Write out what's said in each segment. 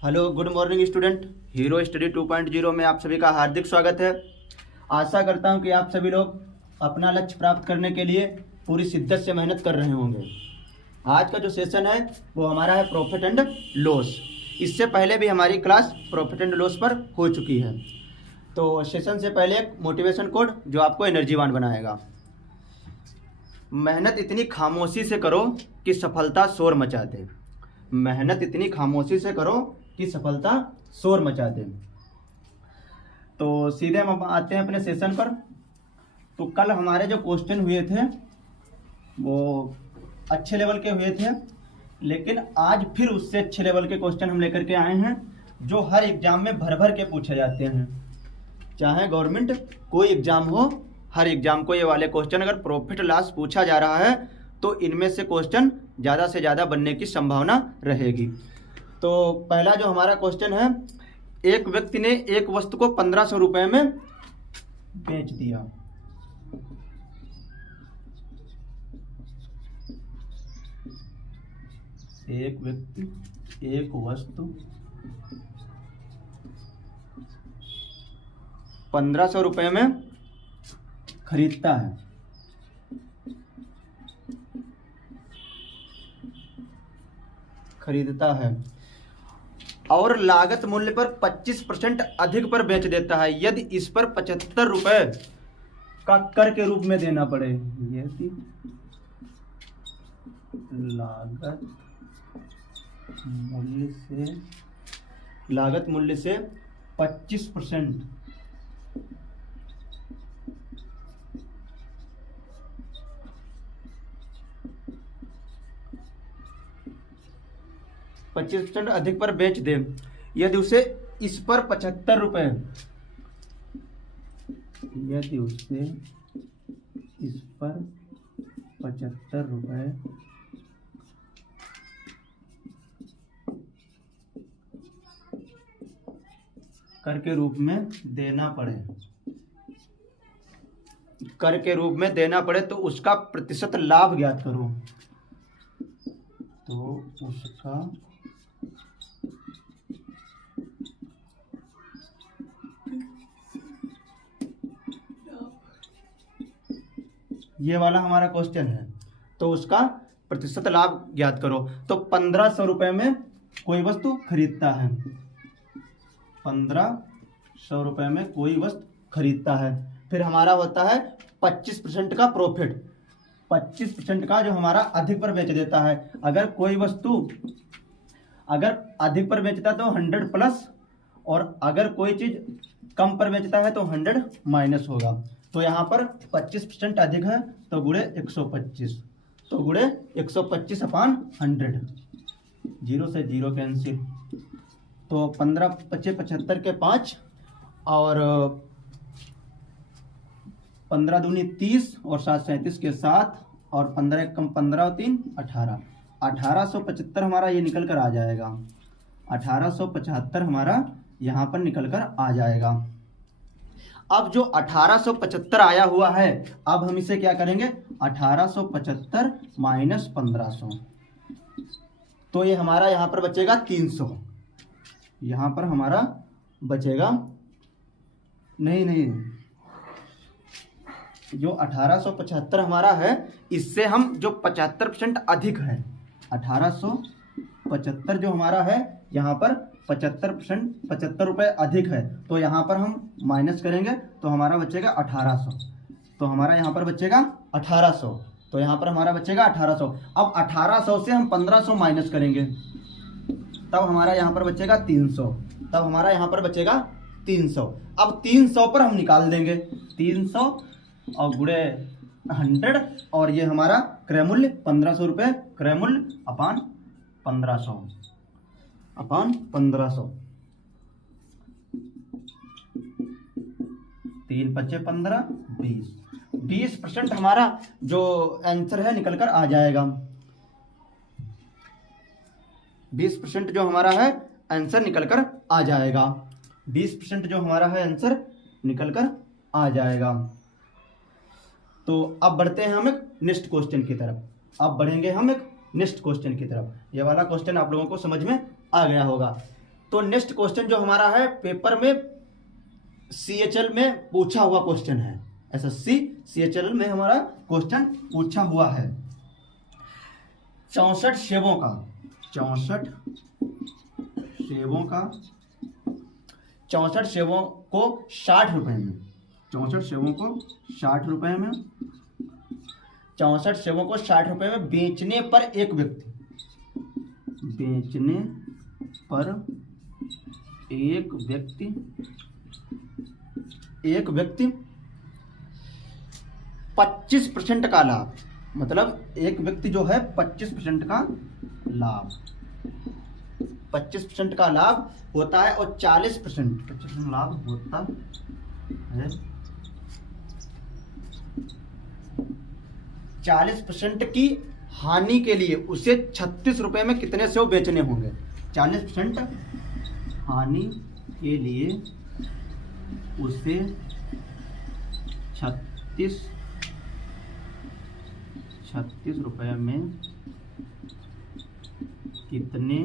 Hello, good morning student. Hero study 2.0 में आप सभी का हार्दिक स्वागत है। आशा करता हूं कि आप सभी लोग अपना लक्ष्य प्राप्त करने के लिए पूरी शिद्दत से मेहनत कर रहे होंगे। आज का जो सेशन है वो हमारा है प्रॉफिट एंड लॉस। इससे पहले भी हमारी क्लास प्रॉफिट एंड लॉस पर हो चुकी है। तो सेशन से पहले एक मोटिवेशन कोड जो आपको एनर्जीवान बनाएगा। मेहनत इतनी खामोशी से करो कि सफलता शोर मचा दे। मेहनत इतनी खामोशी से करो कि सफलता शोर मचा दे। तो सीधे हम आते हैं अपने सेशन पर। तो कल हमारे जो क्वेश्चन हुए थे वो अच्छे लेवल के हुए थे, लेकिन आज फिर उससे अच्छे लेवल के क्वेश्चन हम लेकर के आए हैं जो हर एग्जाम में भर भर के पूछे जाते हैं। चाहे गवर्नमेंट कोई एग्जाम हो, हर एग्जाम को ये वाले क्वेश्चन अगर प्रॉफिट लॉस पूछा जा रहा है तो इनमें से क्वेश्चन ज़्यादा से ज़्यादा बनने की संभावना रहेगी। तो पहला जो हमारा क्वेश्चन है, एक व्यक्ति ने एक वस्तु को 1500 रुपये में बेच दिया। एक व्यक्ति एक वस्तु 1500 रुपये में खरीदता है। और लागत मूल्य पर 25% अधिक पर बेच देता है यदि इस पर 75 रुपये का कर के रूप में देना पड़े। यदि लागत मूल्य से 25% अधिक पर बेच दे, यदि उसे इस पर 75 रुपये, यदि उसे इस पर 75 रुपये कर के रूप में देना पड़े, कर के रूप में देना पड़े तो उसका प्रतिशत लाभ ज्ञात करो। तो उसका ये वाला हमारा क्वेश्चन है। तो उसका प्रतिशत लाभ ज्ञात करो। तो 1500 रुपये में कोई वस्तु खरीदता है, 1500 रुपये में कोई वस्तु खरीदता है। फिर हमारा होता है 25% का प्रॉफिट, 25% का जो हमारा अधिक पर बेच देता है। अगर कोई वस्तु अगर अधिक पर बेचता है तो 100 प्लस, और अगर कोई चीज कम पर बेचता है तो 100 माइनस होगा। तो यहाँ पर 25% अधिक है तो गुणे 125, तो गुणे 125 अपान 100, 0 से 0 कैंसिल। तो 15 25 75 के 5 और 15 दूनी 30 और 7 37 के 7 और 15 कम 15 और 3 18, 1875 हमारा ये निकल कर आ जाएगा। 1875 हमारा यहाँ पर निकल कर आ जाएगा। अब जो 1875 आया हुआ है, अब हम इसे क्या करेंगे, 1875 माइनस 1500, तो ये हमारा यहाँ पर बचेगा 300। यहाँ पर हमारा बचेगा नहीं, जो 1875 हमारा है इससे हम जो 75% अधिक है, 1875 जो हमारा है यहाँ पर 75% 75 रुपये अधिक है, तो यहाँ पर हम माइनस करेंगे तो हमारा बचेगा 1800। तो हमारा यहाँ पर बचेगा 1800, तो यहाँ पर हमारा बचेगा 1800। अब 1800 से हम 1500 माइनस करेंगे तब हमारा यहाँ पर बचेगा 300, तब हमारा यहाँ पर बचेगा 300। अब 300 पर हम निकाल देंगे 300 और गुणे 100, और ये हमारा क्रय मूल्य 1500 रुपये, क्रय मूल्य अपान 1500 अपान 1500, 3 पच्चे 15 20% हमारा जो आंसर है निकल कर आ जाएगा। 20% जो हमारा है आंसर निकल कर आ जाएगा। 20% जो हमारा है आंसर निकल कर आ जाएगा। तो अब बढ़ते हैं हम एक नेक्स्ट क्वेश्चन की तरफ। अब बढ़ेंगे हम एक नेक्स्ट क्वेश्चन की तरफ। ये वाला क्वेश्चन आप लोगों को समझ में आ गया होगा। तो नेक्स्ट क्वेश्चन जो हमारा है पेपर में CHL में पूछा हुआ क्वेश्चन है, SSC CHL में हमारा क्वेश्चन पूछा हुआ है। 64 सेबों का 64 सेबों को 60 रुपए में 64 सेबों को 60 रुपए में 64 सेबों को 60 रुपए में बेचने पर एक व्यक्ति 25% का लाभ, मतलब एक व्यक्ति जो है 25% का लाभ 25% का लाभ होता है और 40% लाभ होता है 40% की हानि के लिए उसे 36 रुपए में कितने सेव बेचने होंगे। 40% हानि के लिए उसे 36 रुपए में कितने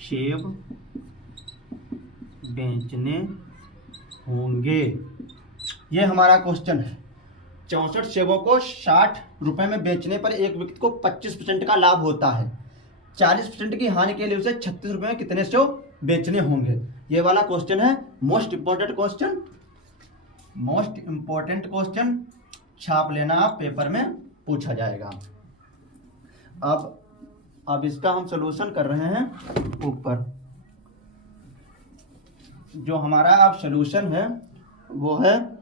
सेब बेचने होंगे, ये हमारा क्वेश्चन है। 64 सेबों को 60 रुपए में बेचने पर एक व्यक्ति को 25% का लाभ होता है, 40% की हानि के लिए उसे 36 रुपए में कितने सेब बेचने होंगे। ये वाला क्वेश्चन है मोस्ट इंपॉर्टेंट क्वेश्चन, छाप लेना आप, पेपर में पूछा जाएगा। अब इसका हम सॉल्यूशन कर रहे हैं। ऊपर जो हमारा अब सॉल्यूशन है वो है,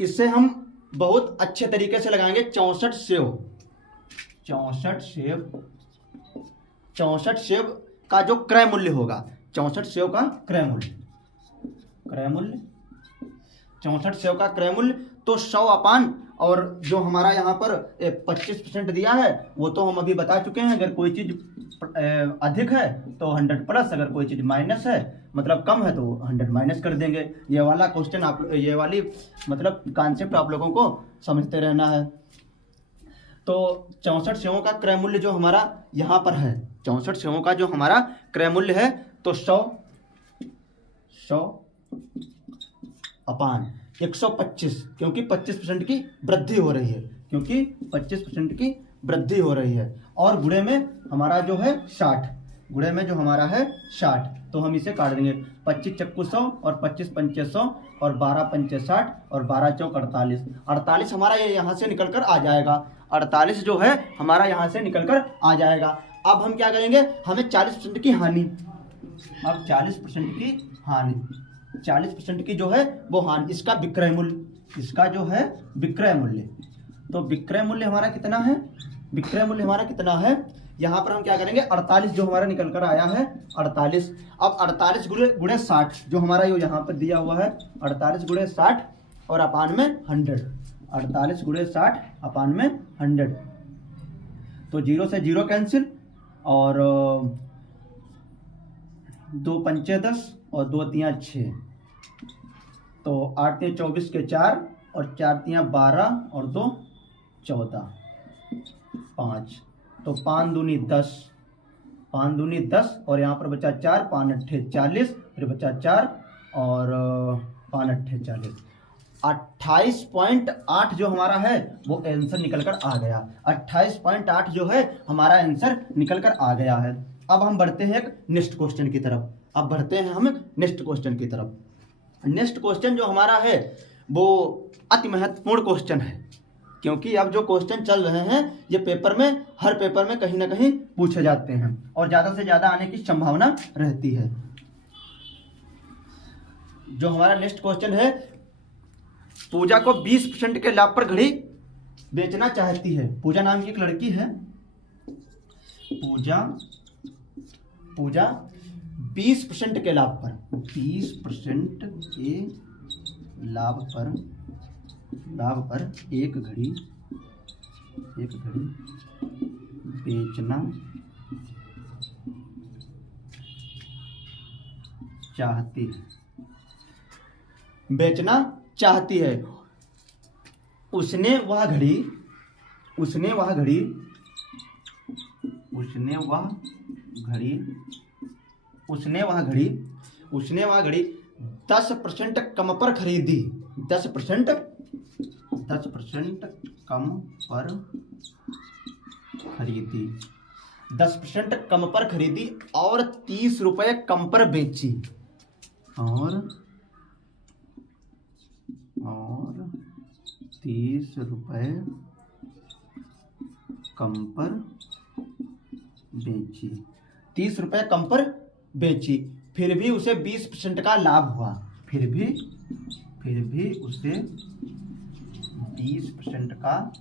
इससे हम बहुत अच्छे तरीके से लगाएंगे। 64 सेब का जो क्रय मूल्य होगा, 64 सेब का क्रय मूल्य तो 100 अपान, और जो हमारा यहाँ पर 25% दिया है वो तो हम अभी बता चुके हैं। अगर कोई चीज अधिक है तो 100 प्लस, अगर कोई चीज माइनस है मतलब कम है तो 100 माइनस कर देंगे। ये वाला क्वेश्चन ये वाली मतलब कॉन्सेप्ट आप लोगों को समझते रहना है। तो 64 सेवों का क्रय मूल्य जो हमारा यहाँ पर है, 64 सेवों का जो हमारा क्रय मूल्य है तो 100 अपान 125, क्योंकि 25% की वृद्धि हो रही है, और गुणे में हमारा जो है 60, तो हम इसे काट देंगे। 25 चक्कू 100 और 25 पंचे 100 और 12 पंचे 60 और 12 चौक 48 हमारा ये यहाँ से निकल कर आ जाएगा। 48 जो है हमारा यहाँ से निकल कर आ जाएगा। अब हम क्या करेंगे, हमें 40% की हानि, अब 40% की जो है वो हानि, इसका विक्रय मूल्य, तो विक्रय मूल्य हमारा कितना है, यहाँ पर हम क्या करेंगे 48 जो हमारा निकल कर आया है 48। अब 48 गुणे 60 जो हमारा ये यहाँ पर दिया हुआ है, 48 गुणे 60 और अपान में 100, 48 गुणे 60 अपान में 100, तो 0 से 0 कैंसिल, और 2 पंचे 10 और 2 तियाँ 6, तो 8 तियाँ 24 के 4 और 4 तियाँ 12 और 2 14, 5, तो 5 दूनी 10 और यहाँ पर बचा 4, 5 अट्ठे 40, फिर बचा 4 और 5 अट्ठे 40, 28.8 जो हमारा है वो आंसर निकल कर आ गया। 28.8 जो है हमारा आंसर निकल कर आ गया है। अब हम बढ़ते हैं एक नेक्स्ट क्वेश्चन की तरफ। नेक्स्ट क्वेश्चन जो हमारा है वो अति महत्वपूर्ण क्वेश्चन है, क्योंकि अब जो क्वेश्चन चल रहे हैं ये हर पेपर में कहीं ना कहीं पूछे जाते हैं और ज़्यादा से ज़्यादा आने की संभावना रहती है। जो हमारा नेक्स्ट क्वेश्चन है, पूजा को 20% के लाभ पर घड़ी बेचना चाहती है। पूजा नाम की एक लड़की है, पूजा 20% के लाभ पर, 20% के लाभ पर एक घड़ी बेचना चाहती है। उसने वह घड़ी, उसने वह घड़ी 10% कम पर खरीदी। 10% कम पर खरीदी, 10% कम पर खरीदी और 30 रुपये कम पर बेची। और 30 रुपये कम पर बेची, 30 रुपये कम पर बेची। फिर भी उसे 20% का लाभ हुआ। फिर भी उसे 20% का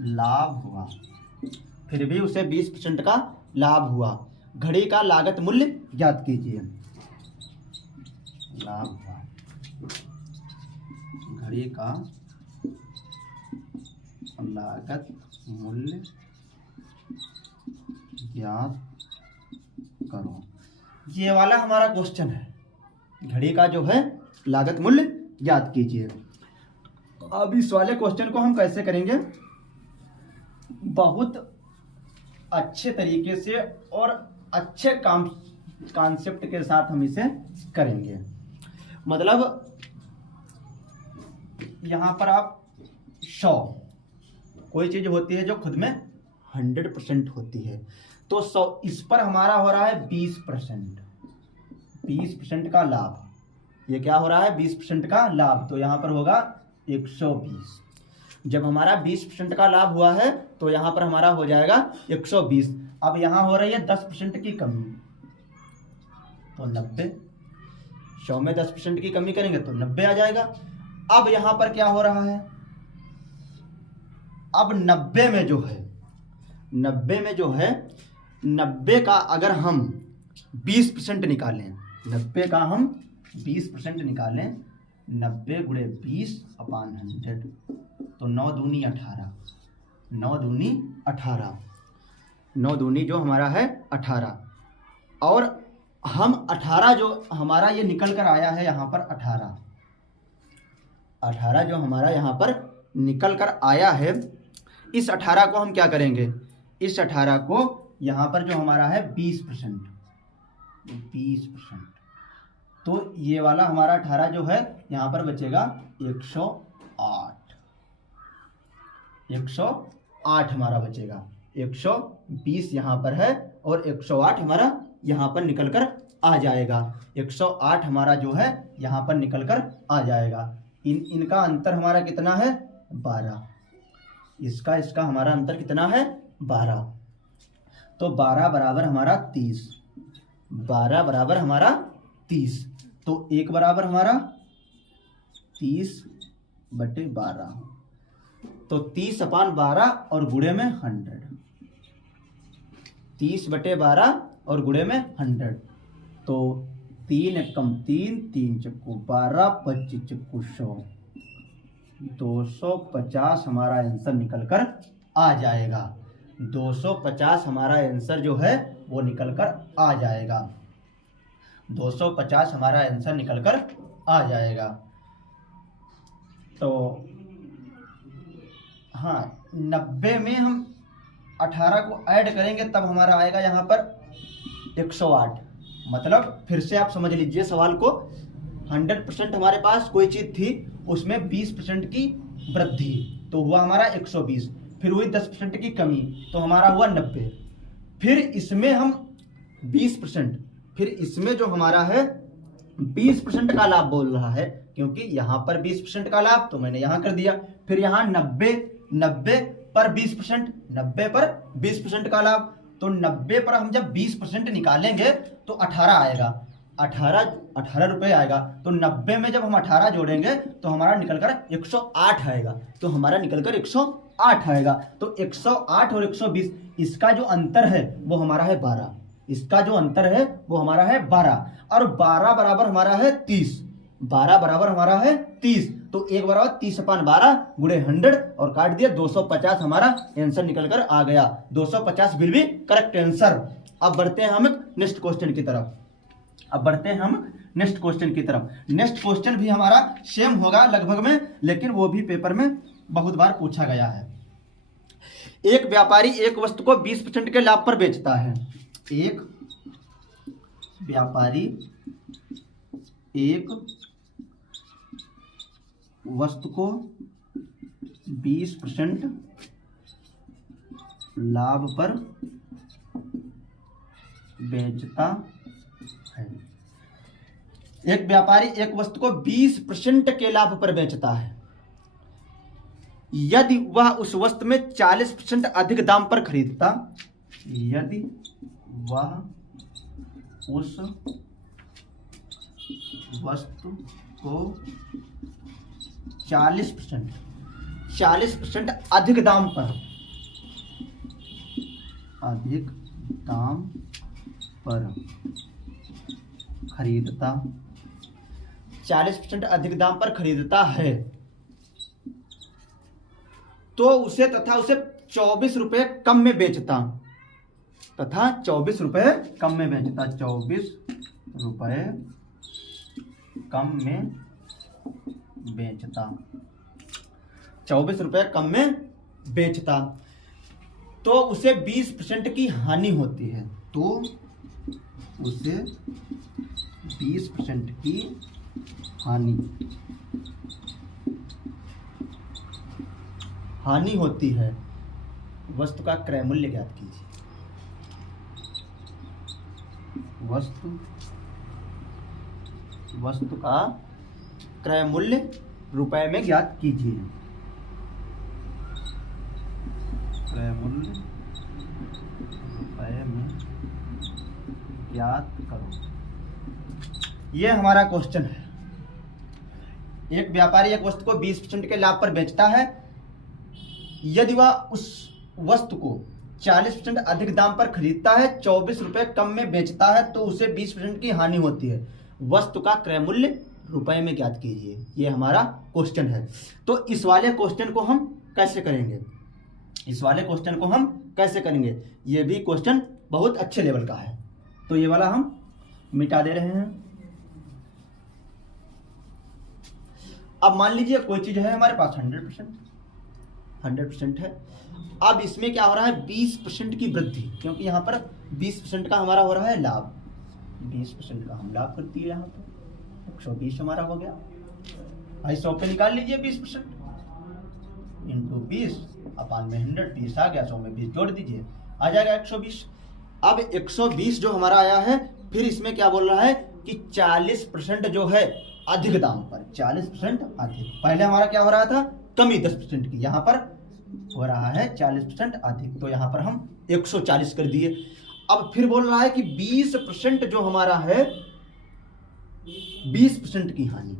लाभ हुआ। फिर भी उसे 20% का लाभ हुआ। घड़ी का लागत मूल्य ज्ञात कीजिए। लाभ हुआ, घड़ी का लागत मूल्य ज्ञात करो। ये वाला हमारा क्वेश्चन है, घड़ी का जो है लागत मूल्य ज्ञात कीजिए। अब इस वाले क्वेश्चन को हम कैसे करेंगे, बहुत अच्छे तरीके से और अच्छे कॉन्सेप्ट के साथ हम इसे करेंगे। मतलब यहां पर आप 100 कोई चीज होती है जो खुद में 100% होती है, तो 100 इस पर हमारा हो रहा है 20% का लाभ। ये क्या हो रहा है, 20% का लाभ, तो यहाँ पर होगा 120। जब हमारा 20% का लाभ हुआ है तो यहाँ पर हमारा हो जाएगा 120। अब यहाँ हो रही है 10% की कमी, तो 90। 100 में 10% की कमी करेंगे तो 90 आ जाएगा। अब यहाँ पर क्या हो रहा है, अब 90 में जो है 90 का अगर हम 20% निकालें, 90 का हम 20% निकालें, 90 गुणे 20/100, तो 9 दूनी 18, 9 दूनी 18, 9 दूनी जो हमारा है 18। और हम 18 जो हमारा ये निकल कर आया है यहाँ पर 18 जो हमारा यहाँ पर निकल कर आया है, इस 18 को हम क्या करेंगे, इस 18 को यहाँ पर जो हमारा है 20%, तो ये वाला हमारा 18 जो है यहाँ पर बचेगा 108 हमारा बचेगा। 120 यहाँ पर है और 108 हमारा यहाँ पर निकल कर आ जाएगा। 108 हमारा जो है यहाँ पर निकल कर आ जाएगा। इनका अंतर हमारा कितना है, 12। इसका हमारा अंतर कितना है, 12। तो 12 बराबर हमारा 30, 12 बराबर हमारा 30, तो 1 बराबर हमारा 30/12, तो 30/12 और गुणे में 100, 30/12 और गुणे में 100, तो 3 एकम 3, 3 चक्कू 12, 25 चक्कू 100, 250 हमारा आंसर निकल कर आ जाएगा। 250 हमारा आंसर जो है वो निकल कर आ जाएगा। 250 हमारा आंसर निकल कर आ जाएगा। तो हाँ, 90 में हम 18 को ऐड करेंगे तब हमारा आएगा यहाँ पर 108। मतलब फिर से आप समझ लीजिए सवाल को, 100% हमारे पास कोई चीज़ थी, उसमें 20% की वृद्धि, तो हुआ हमारा 120, फिर हुई 10% की कमी, तो हमारा हुआ 90, फिर इसमें हम 20%, फिर इसमें जो हमारा है 20% का लाभ बोल रहा है, क्योंकि यहाँ पर 20% का लाभ तो मैंने यहाँ कर दिया, फिर यहाँ 90 पर 20%, 90 पर 20% का लाभ, तो 90 पर हम जब 20% निकालेंगे तो 18 आएगा, 18 रुपये आएगा, तो 90 में जब हम 18 जोड़ेंगे तो हमारा निकलकर 108 आएगा, तो हमारा निकलकर 108 आएगा। तो 108 और 120 इसका जो अंतर है वो हमारा है 12, इसका जो अंतर है वो हमारा है 12, और 12 बराबर हमारा है 30, 12 बराबर हमारा है 30, तो 1 बराबर 30/12 गुणे 100 और काट दिया, 250 हमारा आंसर निकल कर आ गया। 250 विल बी करेक्ट आंसर। अब बढ़ते हैं हम नेक्स्ट क्वेश्चन की तरफ। नेक्स्ट क्वेश्चन भी हमारा सेम होगा लगभग में, लेकिन वो भी पेपर में बहुत बार पूछा गया है। एक व्यापारी एक वस्तु को 20% के लाभ पर बेचता है। एक व्यापारी एक वस्तु को 20% लाभ पर बेचता है। एक व्यापारी एक वस्तु को 20% के लाभ पर बेचता है यदि वह उस वस्तु में 40% अधिक दाम पर खरीदता, यदि वह उस वस्तु को 40% अधिक दाम पर खरीदता, 40% अधिक दाम पर खरीदता है तो उसे 24 रुपये कम में बेचता, 24 रुपये कम में बेचता, 24 रुपये कम में बेचता, 24 रुपये कम में बेचता तो उसे 20% की हानि होती है, तो उसे 20% की हानि होती है। वस्तु का क्रय मूल्य ज्ञात कीजिए। वस्तु का क्रय मूल्य रुपए में ज्ञात कीजिए। क्रय मूल्य रुपए में ज्ञात करो। यह हमारा क्वेश्चन है। एक व्यापारी एक वस्तु को 20% के लाभ पर बेचता है यदि वह उस वस्तु को 40% अधिक दाम पर खरीदता है, 24 रुपये कम में बेचता है तो उसे 20% की हानि होती है। वस्तु का क्रय मूल्य रुपए में ज्ञात कीजिए। ये हमारा क्वेश्चन है। तो इस वाले क्वेश्चन को हम कैसे करेंगे? ये भी क्वेश्चन बहुत अच्छे लेवल का है, तो ये वाला हम मिटा दे रहे हैं। अब मान लीजिए कोई चीज है हमारे पास 100% है। अब इसमें क्या हो रहा है, 20% की वृद्धि, क्योंकि यहाँ पर 20% का हमारा हो रहा है लाभ, 20% का हम लाभ कर दिए। यहाँ पर 120 हमारा हो गया। भाई 100 पे निकाल लीजिए 20% इंटू 20 अपान में 100, 20 आ गया, 100 में 20 जोड़ दीजिए, आ जाएगा 120। अब 120 जो हमारा आया है, फिर इसमें क्या बोल रहा है कि 40% जो है अधिक दाम पर, 40% अधिक। पहले हमारा क्या हो रहा था, कमी 10% की, यहाँ पर हो रहा है 40% अधिक, तो यहाँ पर हम 140 कर दिए। अब फिर बोल रहा है कि 20% जो हमारा है 20% की हानि,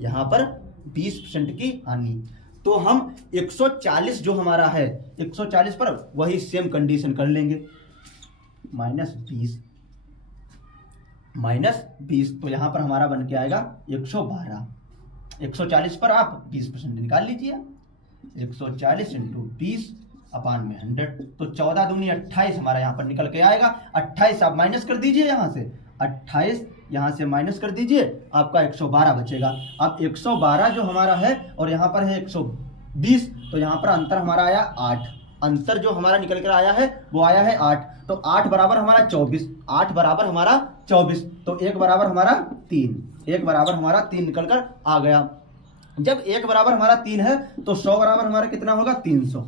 यहाँ पर 20% की हानि, तो हम 140 जो हमारा है 140 पर वही सेम कंडीशन कर लेंगे, -20 तो यहाँ पर हमारा बन के आएगा 112। 140 पर आप 20% निकाल लीजिए, 140 इंटू 20 अपान में 100, तो 14 दूनी 28 हमारा यहाँ पर निकल के आएगा। 28 आप माइनस कर दीजिए, यहाँ से 28 यहाँ से माइनस कर दीजिए, आपका 112 बचेगा। अब 112 जो हमारा है और यहाँ पर है 120, तो यहाँ पर अंतर हमारा आया 8। अंतर जो हमारा निकल कर आया है वो आया है 8, तो 8 बराबर हमारा 24, 8 बराबर हमारा 24, तो 1 बराबर हमारा 3, 1 बराबर हमारा 3 निकल कर आ गया। जब 1 बराबर हमारा 3 है तो 100 बराबर हमारा कितना होगा, 300।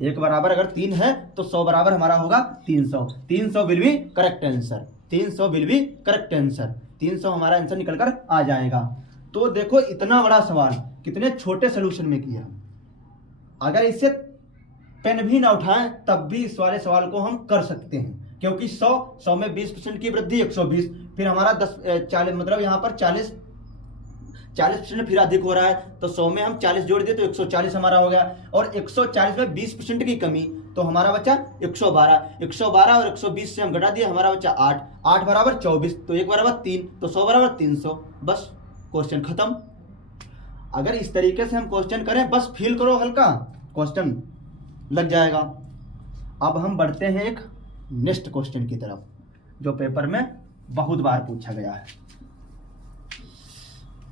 1 बराबर अगर 3 है तो 100 बराबर हमारा होगा 300। 300 will be correct answer, 300 will be correct answer, 300 हमारा आंसर निकल कर आ जाएगा। तो देखो इतना बड़ा सवाल कितने छोटे सोल्यूशन में किया। अगर इससे पेन भी ना उठाएं तब भी इस वाले सवाल को हम कर सकते हैं, क्योंकि 100 में 20% की वृद्धि 120, फिर हमारा 40 मतलब यहाँ पर 40% फिर अधिक हो रहा है, तो 100 में हम 40 जोड़ दिए तो 140 हमारा हो गया, और 140 में 20% की कमी, तो हमारा बचा 112। 112 और 120 से हम घटा दिए, हमारा बचा 8, 8 बराबर 24, तो 1 बराबर 3, तो 100 बराबर 300। बस क्वेश्चन खत्म। अगर इस तरीके से हम क्वेश्चन करें, बस फील करो हल्का, क्वेश्चन लग जाएगा। अब हम बढ़ते हैं एक नेक्स्ट क्वेश्चन की तरफ, जो पेपर में बहुत बार पूछा गया है।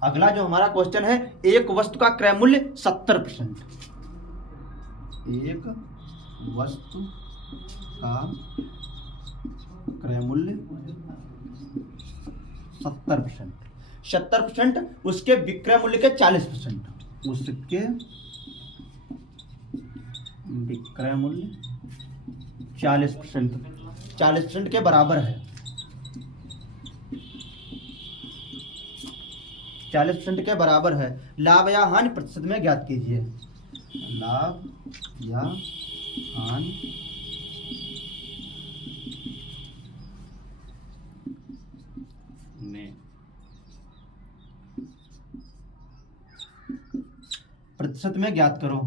अगला जो हमारा क्वेश्चन है, एक वस्तु का क्रय मूल्य 70%। एक वस्तु का क्रय मूल्य 70%, 70% उसके विक्रय मूल्य के 40%, उसके विक्रय मूल्य 40%, 40% के बराबर है, 40% के बराबर है। लाभ या हानि प्रतिशत में ज्ञात कीजिए। लाभ या हानि में प्रतिशत में ज्ञात करो।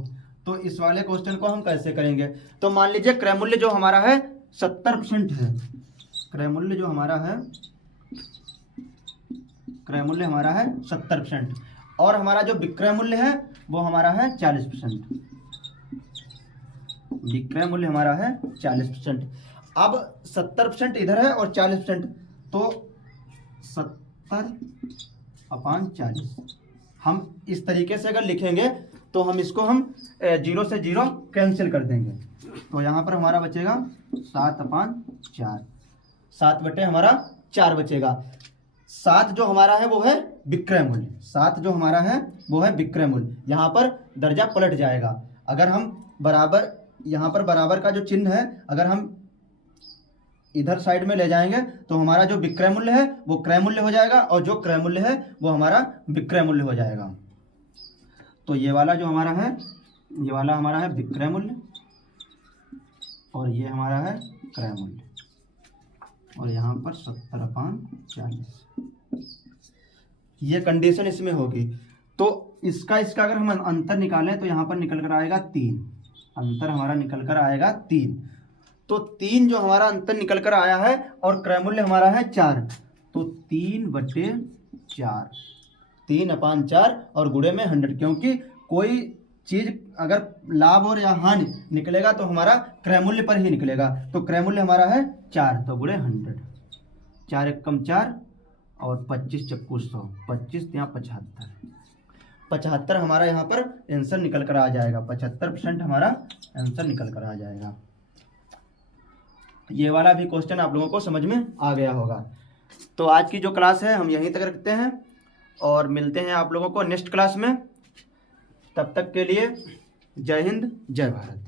तो इस वाले क्वेश्चन को हम कैसे करेंगे? तो मान लीजिए क्रय मूल्य जो हमारा है 70% है, क्रय मूल्य जो हमारा है, क्रय मूल्य हमारा है 70% और हमारा जो विक्रय मूल्य है वो हमारा है 40%, विक्रय मूल्य हमारा है 40%। अब 70% इधर है और 40%, तो 70/40 हम इस तरीके से अगर लिखेंगे तो हम इसको हम 0 से 0 कैंसिल कर देंगे। तो यहाँ पर हमारा बचेगा 7/4, 7 बटे हमारा 4 बचेगा। 7 जो हमारा है वो है विक्रय मूल्य, 7 जो हमारा है वो है विक्रय मूल्य। यहाँ पर दर्जा पलट जाएगा। अगर हम बराबर, यहाँ पर बराबर का जो चिन्ह है अगर हम इधर साइड में ले जाएंगे तो हमारा जो विक्रय मूल्य है वो क्रय मूल्य हो जाएगा और जो क्रय मूल्य है वो हमारा विक्रय मूल्य हो जाएगा। तो ये वाला जो हमारा है, ये वाला हमारा है विक्रय मूल्य और ये हमारा है क्रय मूल्य और यहाँ पर 70/40, ये कंडीशन इसमें होगी। तो इसका अगर हम अंतर निकालें तो यहाँ पर निकल कर आएगा 3, अंतर हमारा निकल कर आएगा 3। तो 3 जो हमारा अंतर निकल कर आया है और क्रय मूल्य हमारा है 4, तो 3/4, 3/4 और गुणे में 100, क्योंकि कोई चीज अगर लाभ और या हानि निकलेगा तो हमारा क्रय मूल्य पर ही निकलेगा। तो क्रय मूल्य हमारा है 4, तो गुणे 100, 4 एकम 4 और 25 चक्कू 100, 25 यहाँ 75 हमारा यहाँ पर आंसर निकल कर आ जाएगा। 75% हमारा आंसर निकल कर आ जाएगा। ये वाला भी क्वेश्चन आप लोगों को समझ में आ गया होगा। तो आज की जो क्लास है हम यहीं तक रखते हैं और मिलते हैं आप लोगों को नेक्स्ट क्लास में। तब तक के लिए जय हिंद, जय भारत।